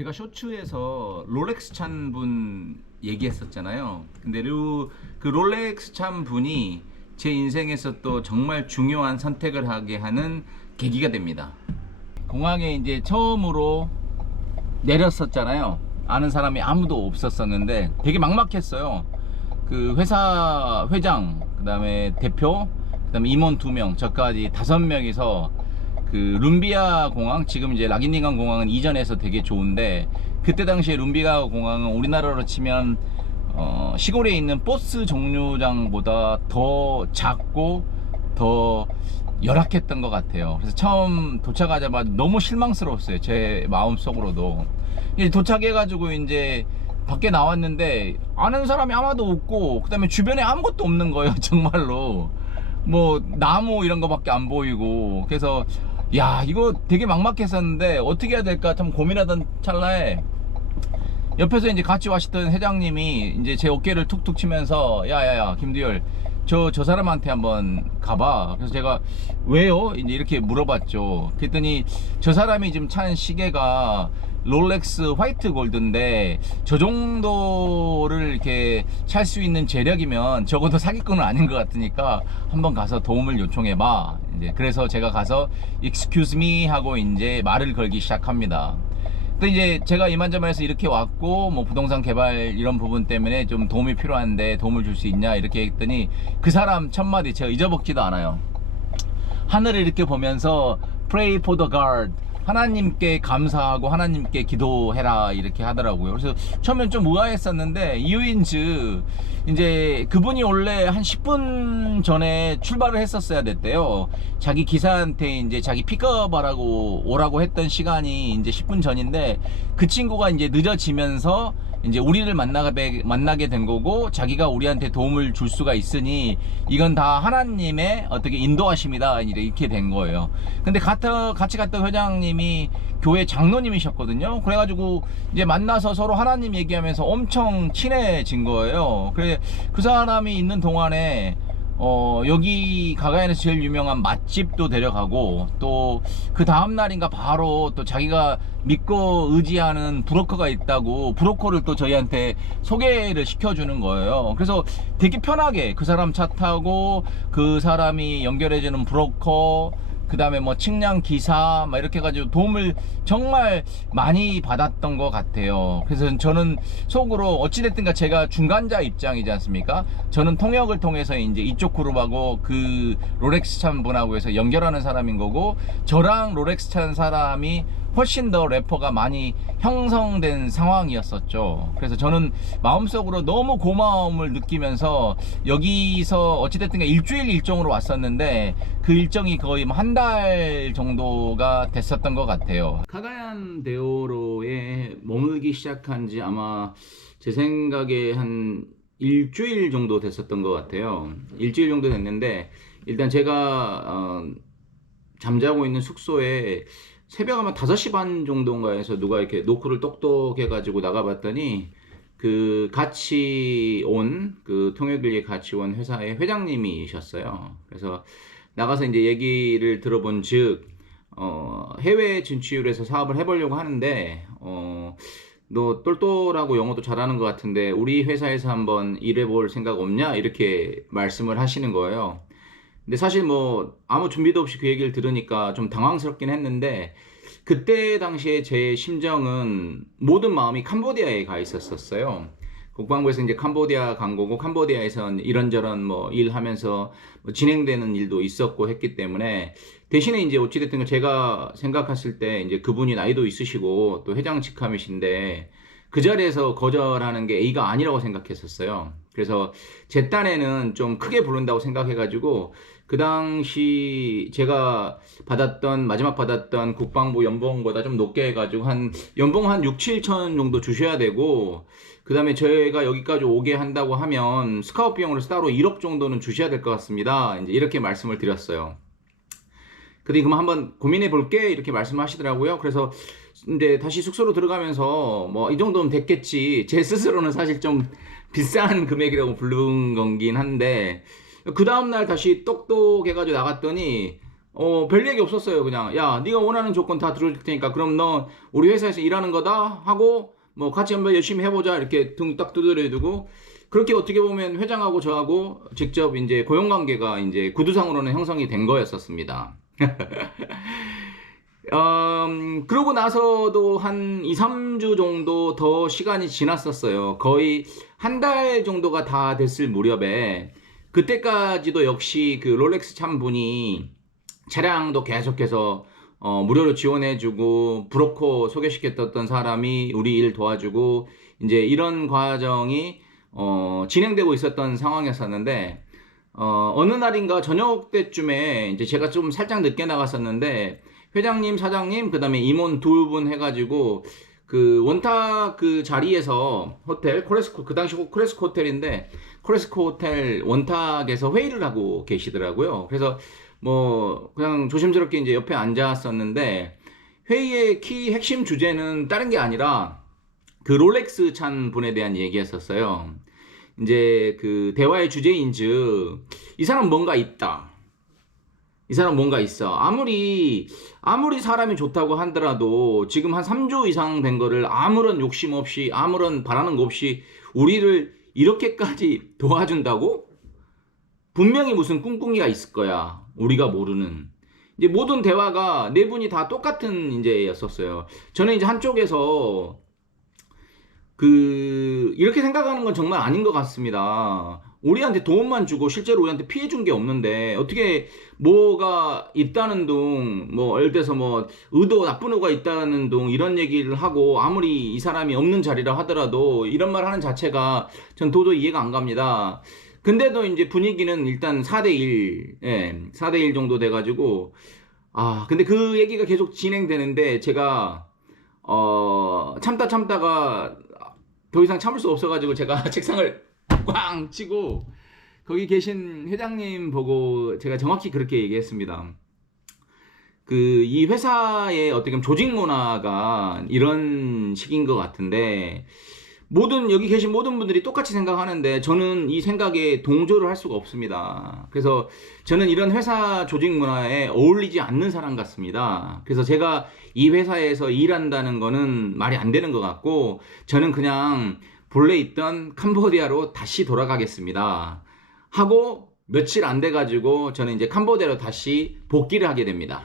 제가 쇼츠에서 롤렉스 찬 분 얘기했었잖아요. 근데 그 롤렉스 찬 분이 제 인생에서 또 정말 중요한 선택을 하게 하는 계기가 됩니다. 공항에 이제 처음으로 내렸었잖아요. 아는 사람이 아무도 없었었는데 되게 막막했어요. 그 회사 회장, 그 다음에 대표, 그 다음에 임원 2명, 저까지 5명이서 그 룸비아 공항, 지금 이제 라기니강 공항은 이전에서 되게 좋은데, 그때 당시에 룸비아 공항은 우리나라로 치면 시골에 있는 버스 정류장보다 더 작고 더 열악했던 것 같아요. 그래서 처음 도착하자마자 너무 실망스러웠어요. 제 마음속으로도. 이제 도착해가지고 이제 밖에 나왔는데 아는 사람이 아무도 없고, 그 다음에 주변에 아무것도 없는 거예요. 정말로 뭐 나무 이런 거밖에 안 보이고. 그래서 야, 이거 되게 막막했었는데 어떻게 해야 될까 참 고민하던 찰나에 옆에서 이제 같이 왔던 회장님이 이제 제 어깨를 툭툭 치면서 야야야 김두열, 저 사람한테 한번 가봐. 그래서 제가 왜요? 이제 이렇게 물어봤죠. 그랬더니 저 사람이 지금 찬 시계가 롤렉스 화이트 골드인데 저 정도를 이렇게 찰 수 있는 재력이면 적어도 사기꾼은 아닌 것 같으니까 한번 가서 도움을 요청해봐. 이제 그래서 제가 가서 excuse me 하고 이제 말을 걸기 시작합니다. 또 이제 제가 이만저만해서 이렇게 왔고 뭐 부동산 개발 이런 부분 때문에 좀 도움이 필요한데 도움을 줄 수 있냐 이렇게 했더니 그 사람 첫마디 제가 잊어먹지도 않아요. 하늘을 이렇게 보면서 pray for the guard, 하나님께 감사하고 하나님께 기도해라 이렇게 하더라고요. 그래서 처음엔 좀 의아했었는데 이유인즉 이제 그분이 원래 한 10분 전에 출발을 했었어야 됐대요. 자기 기사한테 이제 자기 픽업하라고 오라고 했던 시간이 이제 10분 전인데 그 친구가 이제 늦어지면서 이제 우리를 만나게 된 거고, 자기가 우리한테 도움을 줄 수가 있으니 이건 다 하나님의 어떻게 인도하심이다 이렇게 된 거예요. 근데 같이 갔던 회장님이 교회 장로님이셨거든요. 그래가지고 이제 만나서 서로 하나님 얘기하면서 엄청 친해진 거예요. 그래 그 사람이 있는 동안에 여기 가가연에서 제일 유명한 맛집도 데려가고, 또 그 다음날인가 바로 또 자기가 믿고 의지하는 브로커가 있다고 브로커를 또 저희한테 소개를 시켜주는 거예요. 그래서 되게 편하게 그 사람 차 타고 그 사람이 연결해주는 브로커, 그 다음에 뭐 측량 기사 막 이렇게 해가지고 도움을 정말 많이 받았던 것 같아요. 그래서 저는 속으로 어찌됐든가 제가 중간자 입장이지 않습니까? 저는 통역을 통해서 이제 이쪽 그룹하고 그 롤렉스 찬 분하고 해서 연결하는 사람인 거고, 저랑 롤렉스 찬 사람이 훨씬 더 래퍼가 많이 형성된 상황이었었죠. 그래서 저는 마음속으로 너무 고마움을 느끼면서 여기서 어찌됐든 일주일 일정으로 왔었는데 그 일정이 거의 한 달 정도가 됐었던 것 같아요. 카가얀 데오로에 머물기 시작한 지 아마 제 생각에 한 일주일 정도 됐었던 것 같아요. 일주일 정도 됐는데 일단 제가 잠자고 있는 숙소에 새벽 아마 5시 반 정도인가 해서 누가 이렇게 노크를 똑똑해가지고 나가봤더니 그 같이 온, 그 통역일에 같이 온 회사의 회장님이셨어요. 그래서 나가서 이제 얘기를 들어본 즉, 해외 진출해서 사업을 해보려고 하는데, 너 똘똘하고 영어도 잘하는 것 같은데 우리 회사에서 한번 일해볼 생각 없냐? 이렇게 말씀을 하시는 거예요. 근데 사실 뭐 아무 준비도 없이 그 얘기를 들으니까 좀 당황스럽긴 했는데, 그때 당시에 제 심정은 모든 마음이 캄보디아에 가 있었어요. 국방부에서 이제 캄보디아 간 거고, 캄보디아에서 이런저런 뭐 일하면서 뭐 진행되는 일도 있었고 했기 때문에, 대신에 이제 어찌됐든 제가 생각했을 때 이제 그분이 나이도 있으시고 또 회장 직함이신데 그 자리에서 거절하는 게 A가 아니라고 생각했었어요. 그래서 제 딴에는 좀 크게 부른다고 생각해가지고 그 당시 제가 마지막 받았던 국방부 연봉보다 좀 높게 해가지고 연봉 한 6, 7천 정도 주셔야 되고, 그 다음에 저희가 여기까지 오게 한다고 하면 스카웃 비용으로 따로 1억 정도는 주셔야 될 것 같습니다. 이제 이렇게 말씀을 드렸어요. 근데 그럼 한번 고민해 볼게 이렇게 말씀하시더라고요. 그래서 이제 다시 숙소로 들어가면서 뭐 이 정도면 됐겠지, 제 스스로는 사실 좀 비싼 금액이라고 부른 건긴 한데, 그 다음날 다시 똑똑해가지고 나갔더니 별 얘기 없었어요. 그냥 야 네가 원하는 조건 다 들어줄 테니까 그럼 너 우리 회사에서 일하는 거다 하고 뭐 같이 한번 열심히 해보자 이렇게 등 딱 두드려두고 그렇게 어떻게 보면 회장하고 저하고 직접 이제 고용관계가 이제 구두상으로는 형성이 된 거였었습니다. 그러고 나서도 한 2, 3주 정도 더 시간이 지났었어요. 거의 한 달 정도가 다 됐을 무렵에 그때까지도 역시 그 롤렉스 참분이 차량도 계속해서 무료로 지원해주고 브로커 소개시켰던 사람이 우리 일 도와주고 이제 이런 과정이 진행되고 있었던 상황이었었는데 어느 날인가 저녁 때쯤에 이제 제가 좀 살짝 늦게 나갔었는데 회장님, 사장님, 그다음에 임원 두 분 해가지고 그 원탁 그 자리에서 호텔 코레스코 그 당시 코레스코 호텔인데 코레스코 호텔 원탁에서 회의를 하고 계시더라고요. 그래서 뭐 그냥 조심스럽게 이제 옆에 앉았었는데 회의의 키 핵심 주제는 다른 게 아니라 그 롤렉스 찬 분에 대한 얘기였었어요. 이제 그 대화의 주제인즉 이 사람 뭔가 있다. 이 사람 뭔가 있어. 아무리 사람이 좋다고 하더라도 지금 한 3조 이상 된 거를 아무런 욕심 없이 아무런 바라는 거 없이 우리를 이렇게까지 도와준다고? 분명히 무슨 꿍꿍이가 있을 거야. 우리가 모르는. 이제 모든 대화가 네 분이 다 똑같은 이제였었어요. 저는 이제 한쪽에서 이렇게 생각하는 건 정말 아닌 것 같습니다. 우리한테 도움만 주고 실제로 우리한테 피해 준 게 없는데 어떻게 뭐가 있다는 둥, 뭐 예를 들어서 뭐 나쁜 의도가 있다는 둥 이런 얘기를 하고 아무리 이 사람이 없는 자리라 하더라도 이런 말 하는 자체가 전 도저히 이해가 안 갑니다. 근데도 이제 분위기는 일단 4대1, 4대1 정도 돼가지고 근데 그 얘기가 계속 진행되는데 제가 참다가 더 이상 참을 수 없어가지고 제가 책상을 꽝 치고 거기 계신 회장님 보고 제가 정확히 그렇게 얘기했습니다. 이 회사의 어떻게 보면 조직 문화가 이런 식인 것 같은데 여기 계신 모든 분들이 똑같이 생각하는데 저는 이 생각에 동조를 할 수가 없습니다. 그래서 저는 이런 회사 조직 문화에 어울리지 않는 사람 같습니다. 그래서 제가 이 회사에서 일한다는 거는 말이 안 되는 것 같고 저는 그냥 본래 있던 캄보디아로 다시 돌아가겠습니다. 하고 며칠 안 돼가지고 저는 이제 캄보디아로 다시 복귀를 하게 됩니다.